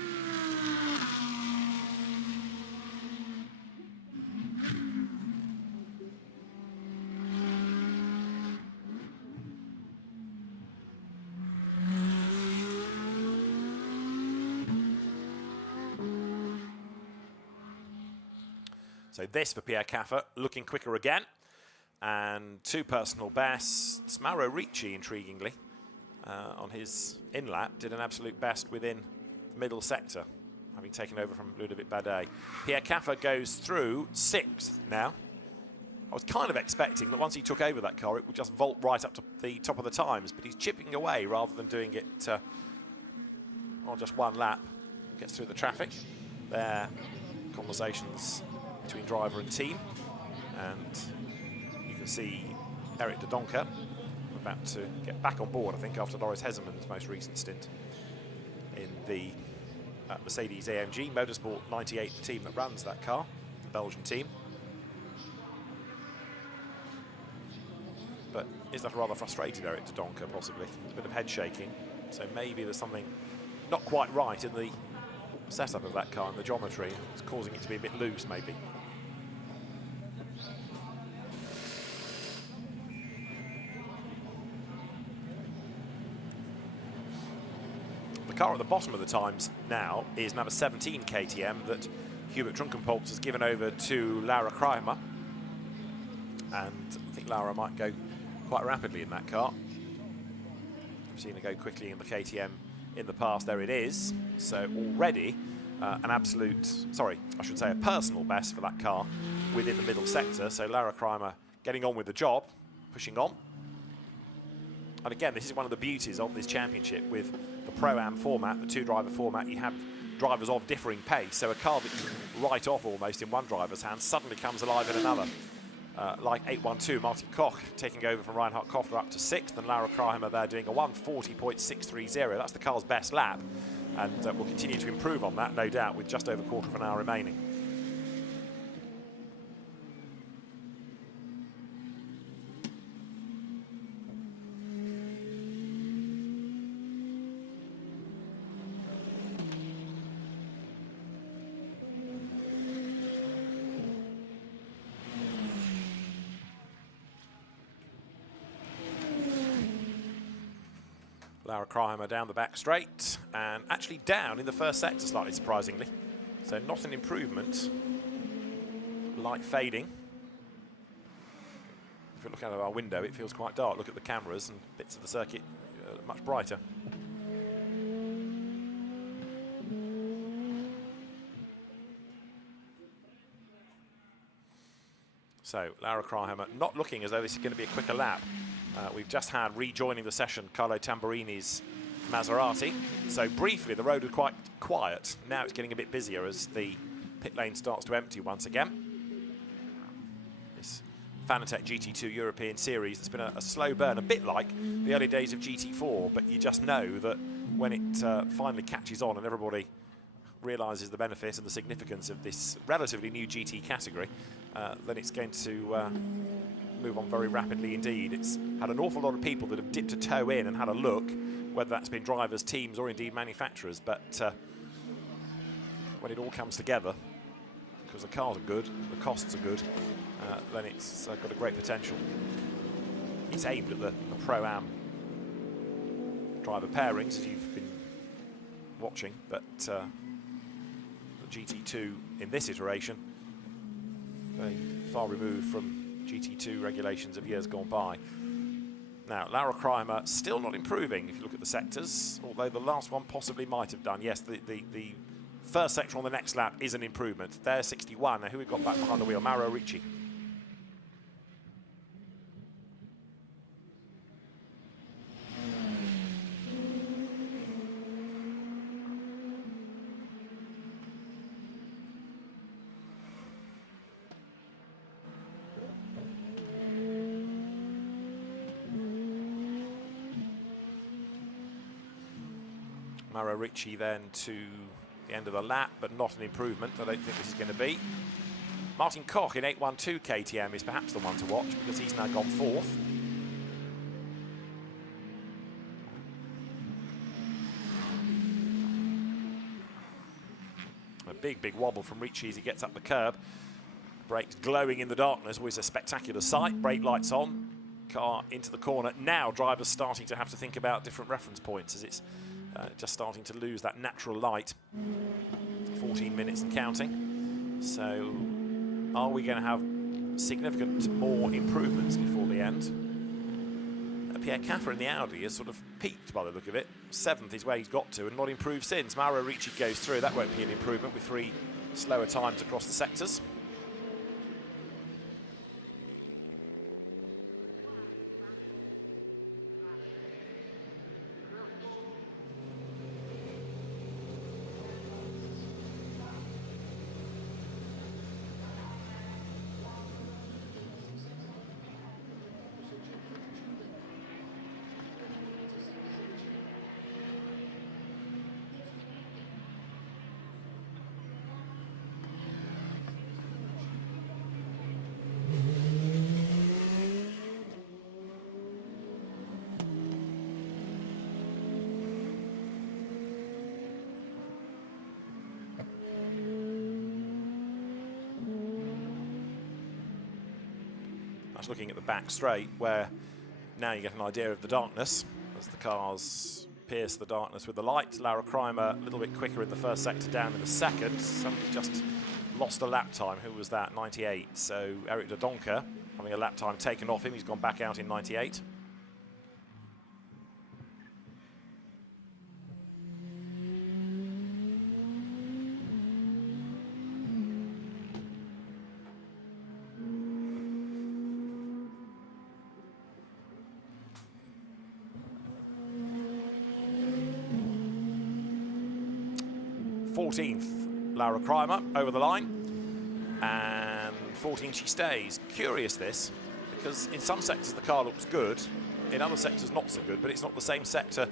So this for Pierre Caffer, looking quicker again. And 2 personal bests. Mauro Ricci, intriguingly, on his in-lap, did an absolute best within the middle sector, having taken over from Ludovic Badet. Pierre Caffer goes through 6th now. I was kind of expecting that once he took over that car, it would just vault right up to the top of the times, but he's chipping away rather than doing it on just one lap. Gets through the traffic. There, conversations between driver and team, and you can see Eric de Doncker about to get back on board, I think, after Loris Hezemann's most recent stint in the Mercedes AMG Motorsport 98, the team that runs that car, the Belgian team. But is that a rather frustrated Eric de Doncker, possibly? There's a bit of head shaking, so maybe there's something not quite right in the setup of that car and the geometry. It's causing it to be a bit loose, maybe. The car at the bottom of the times now is number 17 KTM that Hubert Trunkenpolz has given over to Laura Kreimer, and I think Laura might go quite rapidly in that car. I've seen her go quickly in the KTM in the past. There it is. So already an absolute, sorry, I should say a personal best for that car within the middle sector. So Laura Kreimer getting on with the job, pushing on. And again, this is one of the beauties of this championship with the Pro-Am format, the 2-driver format. You have drivers of differing pace, so a car that you write off almost in one driver's hands suddenly comes alive in another. Like 812, Martin Koch taking over from Reinhard Koffler up to 6th, and Laura Kreimer there doing a 1:40.630. That's the car's best lap, and we'll continue to improve on that, no doubt, with just over a quarter of an hour remaining. Laura Kreimer down the back straight, and actually down in the first sector, slightly surprisingly. So not an improvement. Light fading. If you look out of our window, it feels quite dark. Look at the cameras, and bits of the circuit much brighter. So Laura Kreimer not looking as though this is going to be a quicker lap. We've just had rejoining the session Carlo Tamburini's Maserati. So briefly the road was quite quiet. Now it's getting a bit busier as the pit lane starts to empty once again. This Fanatec GT2 European Series, it's been a slow burn, a bit like the early days of GT4, but you just know that when it finally catches on and everybody realises the benefit and the significance of this relatively new GT category, then it's going to move on very rapidly indeed. It's had an awful lot of people that have dipped a toe in and had a look, whether that's been drivers, teams, or indeed manufacturers. But when it all comes together, because the cars are good, the costs are good, then it's got a great potential. It's aimed at the Pro-Am driver pairings, as you've been watching, but the GT2 in this iteration, very far removed from GT2 regulations of years gone by. Now, Laura Kreimer still not improving if you look at the sectors, although the last one possibly might have done. Yes, the first sector on the next lap is an improvement. There's 61. Now, who we got back behind the wheel? Mauro Ricci. Mauro Ricci then to the end of the lap, but not an improvement. I don't think this is going to be. Martin Koch in 812 KTM is perhaps the one to watch because he's now gone fourth. A big wobble from Ricci as he gets up the curb. Brakes glowing in the darkness, always a spectacular sight. Brake lights on, car into the corner. Now drivers starting to have to think about different reference points as it's just starting to lose that natural light. 14 minutes and counting. So are we going to have significant more improvements before the end? Pierre Caffer in the Audi has sort of peaked by the look of it. 7th is where he's got to and not improved since. Mauro Ricci goes through. That won't be an improvement with 3 slower times across the sectors. Looking at the back straight, where now you get an idea of the darkness as the cars pierce the darkness with the light. Laura Kreimer a little bit quicker in the first sector, down in the second. Somebody just lost a lap time. Who was that? 98. So Eric de Donker having a lap time taken off him. He's gone back out in 98. Laura Kreimer over the line, and 14 she stays. Curious this, because in some sectors the car looks good, in other sectors not so good, but it's not the same sector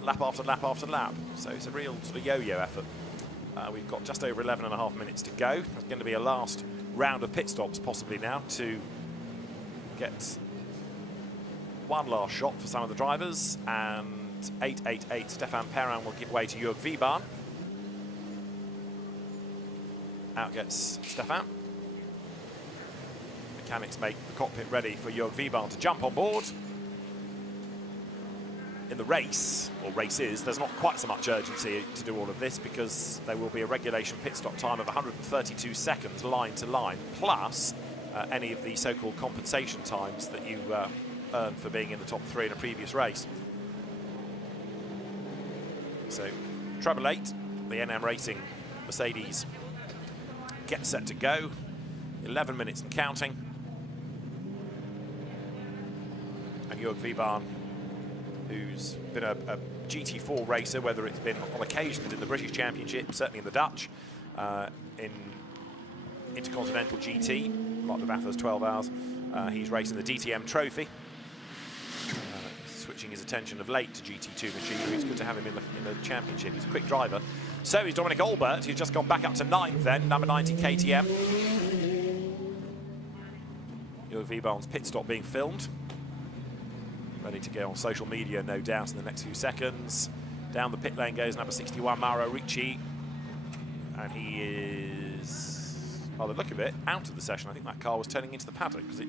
lap after lap after lap, so it's a real sort of yo-yo effort. We've got just over 11.5 minutes to go. There's going to be a last round of pit stops possibly now to get one last shot for some of the drivers, and 888 Stefan Perrin will give way to Jörg Wiebahn. Out gets Stefan. Mechanics make the cockpit ready for Jörg Wiebahn to jump on board. In the race, or races, there's not quite so much urgency to do all of this because there will be a regulation pit stop time of 132 seconds line to line, plus any of the so-called compensation times that you earn for being in the top 3 in a previous race. So, treble 8, the NM Racing Mercedes get set to go. 11 minutes and counting. And Jörg Wiebahn, who's been a GT4 racer, whether it's been on occasions in the British Championship, certainly in the Dutch, in Intercontinental GT, like the Bathurst 12 Hours. He's racing the DTM Trophy. Switching his attention of late to GT2 machinery. It's good to have him in the championship. He's a quick driver. So is Dominic Albert, who's just gone back up to 9th then, number 90 KTM. Jörg Wiebahn's pit stop being filmed. Ready to go on social media, no doubt, in the next few seconds. Down the pit lane goes number 61, Mauro Ricci. And he is, by the look of it, out of the session. I think that car was turning into the paddock because it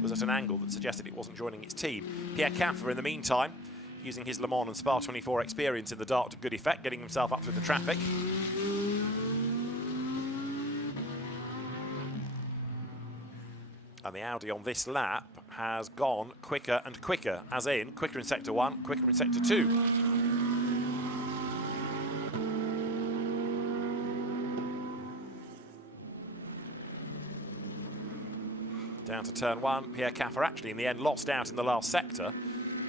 was at an angle that suggested it wasn't joining its team. Pierre Caffer, in the meantime, using his Le Mans and Spa 24 experience in the dark to good effect, getting himself up through the traffic. And the Audi on this lap has gone quicker and quicker, as in quicker in sector 1, quicker in sector 2. Down to turn 1, Pierre Caffer actually in the end lost out in the last sector,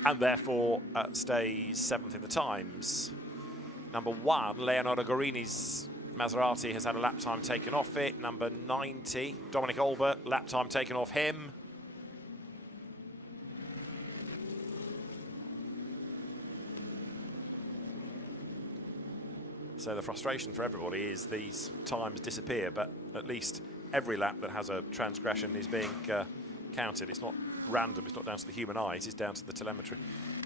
and therefore stays 7th in the times. Number 1, Leonardo Gorini's Maserati has had a lap time taken off it. Number 90, Dominic Albert, lap time taken off him. So the frustration for everybody is these times disappear, but at least every lap that has a transgression is being counted. It's not random, it's not down to the human eye, it is down to the telemetry.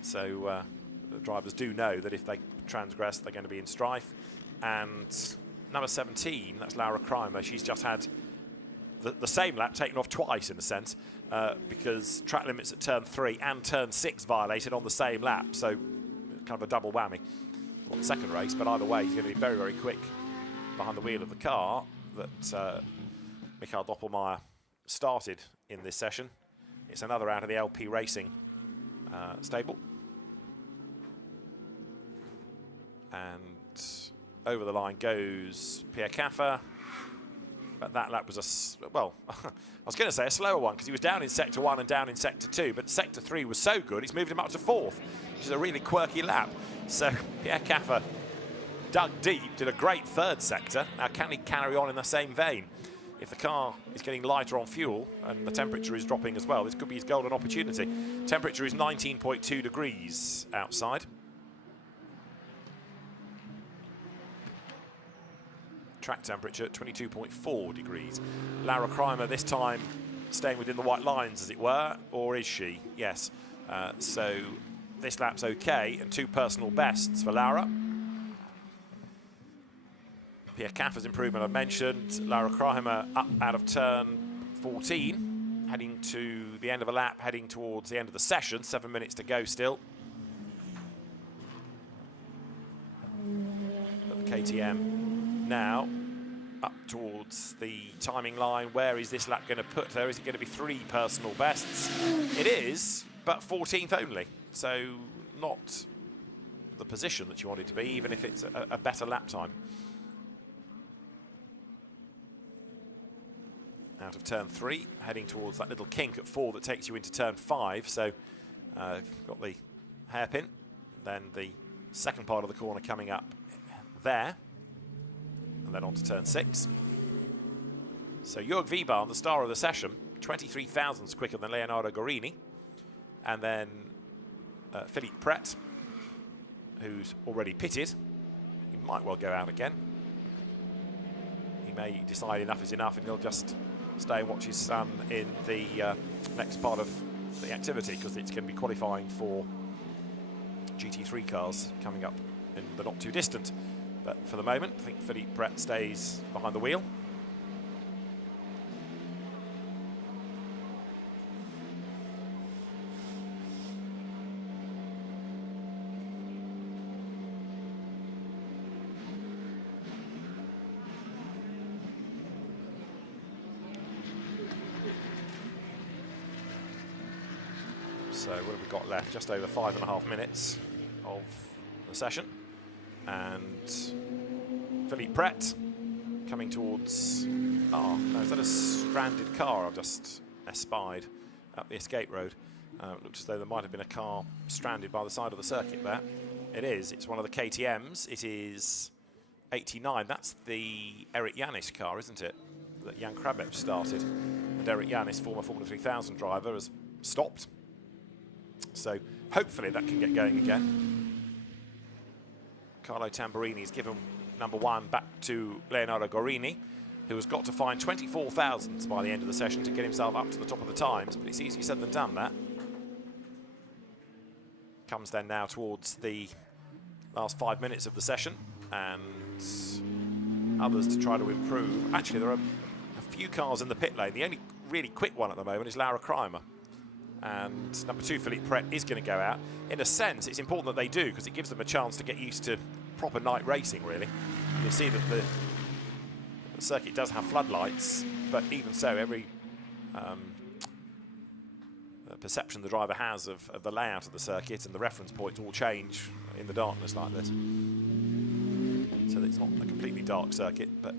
So the drivers do know that if they transgress, they're going to be in strife. And number 17, that's Laura Crimer, she's just had the same lap taken off twice in a sense, because track limits at turn 3 and turn 6 violated on the same lap. So kind of a double whammy on the second race, but either way, he's going to be very, very quick behind the wheel of the car that Michael Doppelmayr started in this session. It's another out of the LP Racing stable. And over the line goes Pierre Caffer. But that lap was well, I was going to say a slower one because he was down in Sector 1 and down in Sector 2, but Sector 3 was so good, it's moved him up to 4th, which is a really quirky lap. So Pierre Caffer dug deep, did a great 3rd sector. Now, can he carry on in the same vein? If the car is getting lighter on fuel and the temperature is dropping as well, this could be his golden opportunity. Temperature is 19.2 degrees outside. Track temperature 22.4 degrees. Laura Crimer this time staying within the white lines, as it were, or is she? Yes. So this lap's okay, and 2 personal bests for Laura. Pierre Caffer's improvement I mentioned. Laura Crimer up out of turn 14, heading to the end of a lap, heading towards the end of the session. 7 minutes to go still. But the KTM now up towards the timing line. Where is this lap going to put her? Is it going to be 3 personal bests? It is, but 14th only. So not the position that you want it to be, even if it's a better lap time. Out of turn 3, heading towards that little kink at 4 that takes you into turn 5. So got the hairpin, then the second part of the corner coming up there, and then on to turn 6. So Jörg Wiebahn, the star of the session, 23 thousandths quicker than Leonardo Gorini. And then Philippe Pret, who's already pitted. He might well go out again. He may decide enough is enough and he'll just stay and watch his son in the next part of the activity, because it's going to be qualifying for GT3 cars coming up in the not too distant. But for the moment, I think Philippe Pret stays behind the wheel. So what have we got left? Just over 5.5 minutes of the session. And Philippe Pret coming towards, oh, no, is that a stranded car I've just espied up the escape road? It looks as though there might have been a car stranded by the side of the circuit there. It is, it's one of the KTMs. It is 89, that's the Eric Janis car, isn't it? That Jan Krabbe started. And Eric Janis, former Formula 3000 driver, has stopped. So hopefully that can get going again. Carlo Tamburini's given number 1 back to Leonardo Gorini, who has got to find 24 thousandths by the end of the session to get himself up to the top of the times, but it's easier said than done, that. Comes then now towards the last 5 minutes of the session, and others to try to improve. Actually, there are a few cars in the pit lane. The only really quick one at the moment is Laura Crimer. And number 2, Philippe Pret, is going to go out. In a sense, it's important that they do, because it gives them a chance to get used to proper night racing, really. You'll see that the circuit does have floodlights, but even so, every perception the driver has of the layout of the circuit and the reference points all change in the darkness like this. So it's not a completely dark circuit, but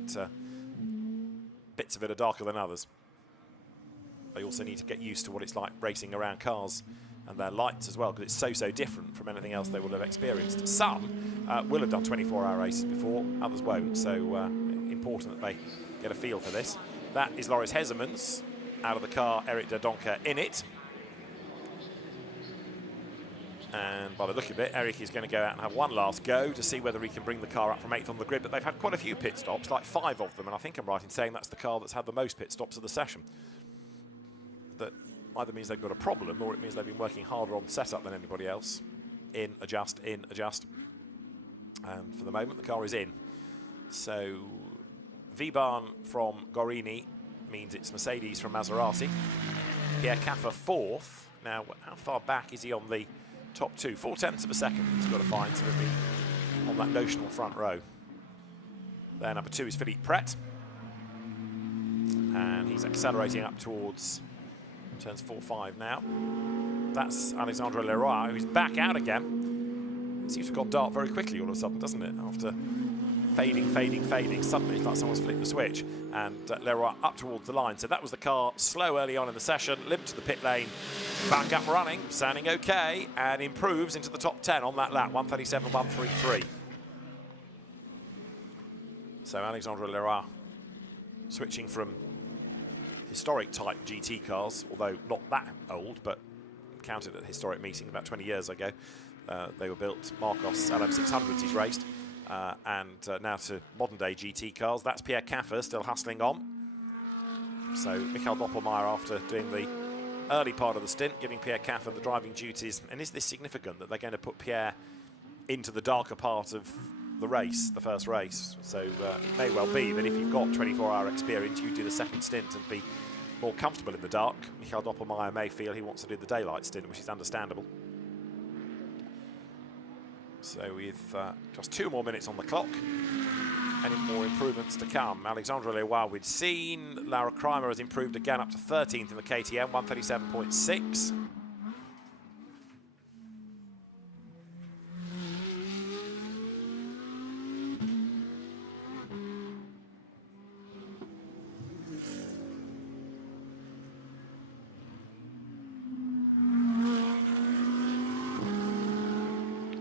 bits of it are darker than others. They also need to get used to what it's like racing around cars and their lights as well, because it's so different from anything else they will have experienced. Some will have done 24-hour races before, others won't, so important that they get a feel for this. That is Loris Hezemans out of the car, Eric de Doncker in it. And by the look of it, Eric is going to go out and have one last go to see whether he can bring the car up from 8th on the grid. But they've had quite a few pit stops, like 5 of them, and I think I'm right in saying that's the car that's had the most pit stops of the session. That either means they've got a problem, or it means they've been working harder on the setup than anybody else. In, adjust, in, adjust. And for the moment, the car is in. So V-Bahn from Gorini means it's Mercedes from Maserati. Pierre Caffer 4th. Now, how far back is he on the top 2? 4/10 of a second he's got to find to be on that notional front row. There, number 2 is Philippe Pret. And he's accelerating up towards turns 4-5 now. That's Alexandre Leroy, who's back out again. It seems to have gone dark very quickly all of a sudden, doesn't it? After fading. Suddenly it's like someone's flicked the switch. And Leroy up towards the line. So that was the car slow early on in the session, limped to the pit lane, back up running, sounding okay, and improves into the top 10 on that lap, 1:37.133. So Alexandre Leroy switching from historic type GT cars, although not that old, but counted at a historic meeting about 20 years ago. They were built, Marcos LM600s he's raced, and now to modern day GT cars. That's Pierre Caffer still hustling on. So Michael Doppelmayr, after doing the early part of the stint, giving Pierre Caffer the driving duties. And is this significant that they're going to put Pierre into the darker part of the race, the first race? So it may well be that if you've got 24-hour experience, you do the second stint and be more comfortable in the dark. Michael Doppelmayr may feel he wants to do the daylight stint, which is understandable. So with just 2 more minutes on the clock, any more improvements to come. Alexandre Leroy we'd seen. Laura Kreimer has improved again up to 13th in the KTM, 1:37.6.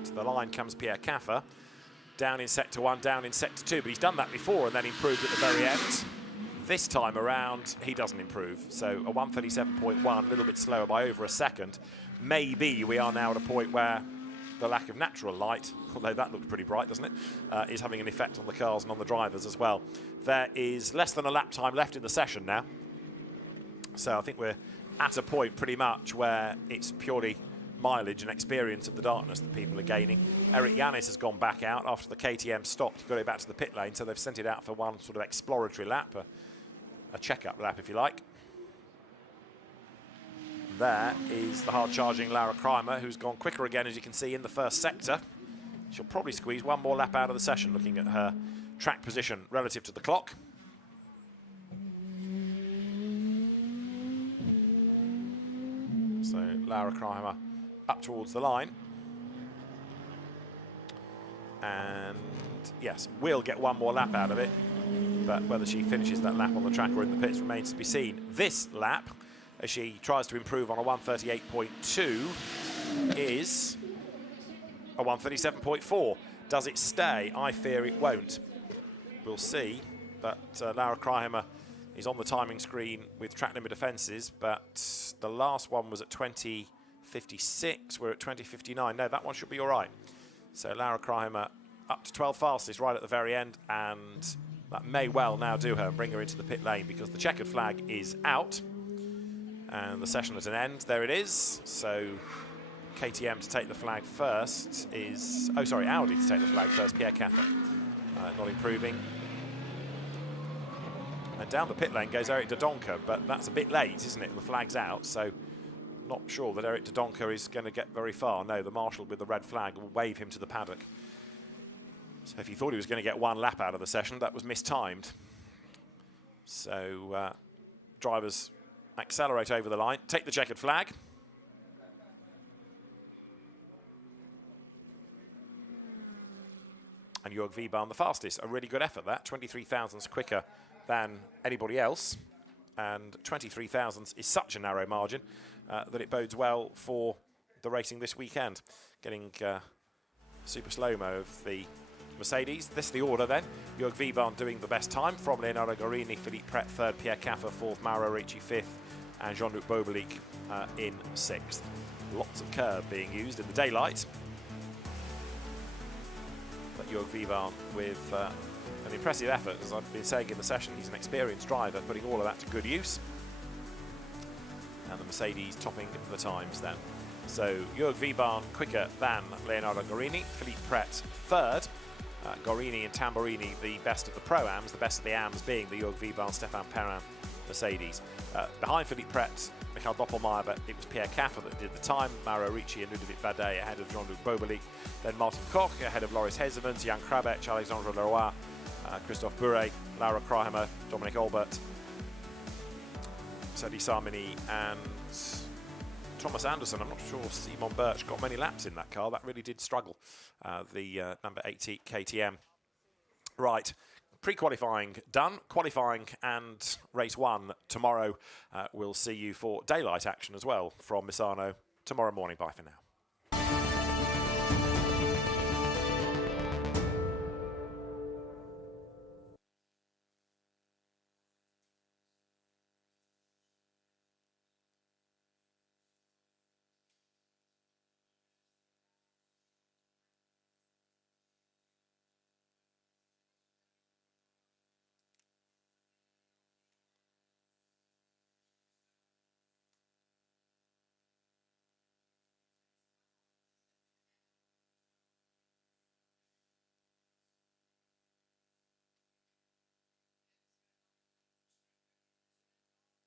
To the line comes Pierre Caffer. Down in sector 1, down in sector 2, but he's done that before and then improved at the very end. This time around, he doesn't improve. So a 1:37.1, a little bit slower by over a second. Maybe we are now at a point where the lack of natural light, although that looked pretty bright, doesn't it, is having an effect on the cars and on the drivers as well. There is less than a lap time left in the session now. So I think we're at a point pretty much where it's purely mileage and experience of the darkness that people are gaining. Eric Yanis has gone back out after the KTM stopped. He got it back to the pit lane, so they've sent it out for one sort of exploratory lap, a check-up lap, if you like. There is the hard-charging Laura Kreimer, who's gone quicker again, as you can see, in the first sector. She'll probably squeeze one more lap out of the session, looking at her track position relative to the clock. So Laura Kreimer up towards the line. And yes, will get one more lap out of it, but whether she finishes that lap on the track or in the pits remains to be seen. This lap, as she tries to improve on a 1:38.2, is a 1:37.4. Does it stay? I fear it won't. We'll see, but Laura Kreimer is on the timing screen with track limit offences, but the last one was at 20:56. We're at 20:59. No, that one should be all right. So Laura Kreimer up to 12 fastest right at the very end, and that may well now do her and bring her into the pit lane, because the checkered flag is out and the session at an end. There it is. So KTM to take the flag first is, oh sorry, Audi to take the flag first, Pierre Caffer. Not improving. And down the pit lane goes Eric de Doncker, but that's a bit late, isn't it? The flag's out, so not sure that Eric de Doncker is going to get very far. No, the marshal with the red flag will wave him to the paddock. So if he thought he was going to get one lap out of the session, that was mistimed. So drivers accelerate over the line, take the checkered flag. And Jörg Wiebahn the fastest. A really good effort, that. 23 thousandths quicker than anybody else. And 23 thousandths is such a narrow margin that it bodes well for the racing this weekend. Getting super slow-mo of the Mercedes. This is the order then. Jörg Wiebahn doing the best time from Leonardo Gorini, Philippe Pret third, Pierre Caffer fourth, Mauro Ricci fifth, and Jean-Luc Bobelic in sixth. Lots of curb being used in the daylight. But Jörg Vivan with an impressive effort. As I've been saying in the session, he's an experienced driver, putting all of that to good use. And the Mercedes topping the times then. So Jörg Vivan quicker than Leonardo Gorini, Philippe Pret third. Gorini and Tamburini the best of the Pro-Ams, the best of the AMs being the Jörg Vivan, Stefan Perrin Mercedes. Behind Philippe Pret, Michael Doppelmayr, but it was Pierre Caffer that did the time. Mauro Ricci and Ludovic Badet ahead of Jean-Luc Boberly. Then Martin Koch ahead of Loris Hezemans, Jan Krabech, Alexandre Leroy, Christophe Bouret, Laura Kramer, Dominic Olbert, Sadi Sarmini and Thomas Anderson. I'm not sure Simon Birch got many laps in that car. That really did struggle, the number 80 KTM. Right, pre-qualifying done. Qualifying and race 1 tomorrow. We'll see you for daylight action as well from Misano tomorrow morning. Bye for now.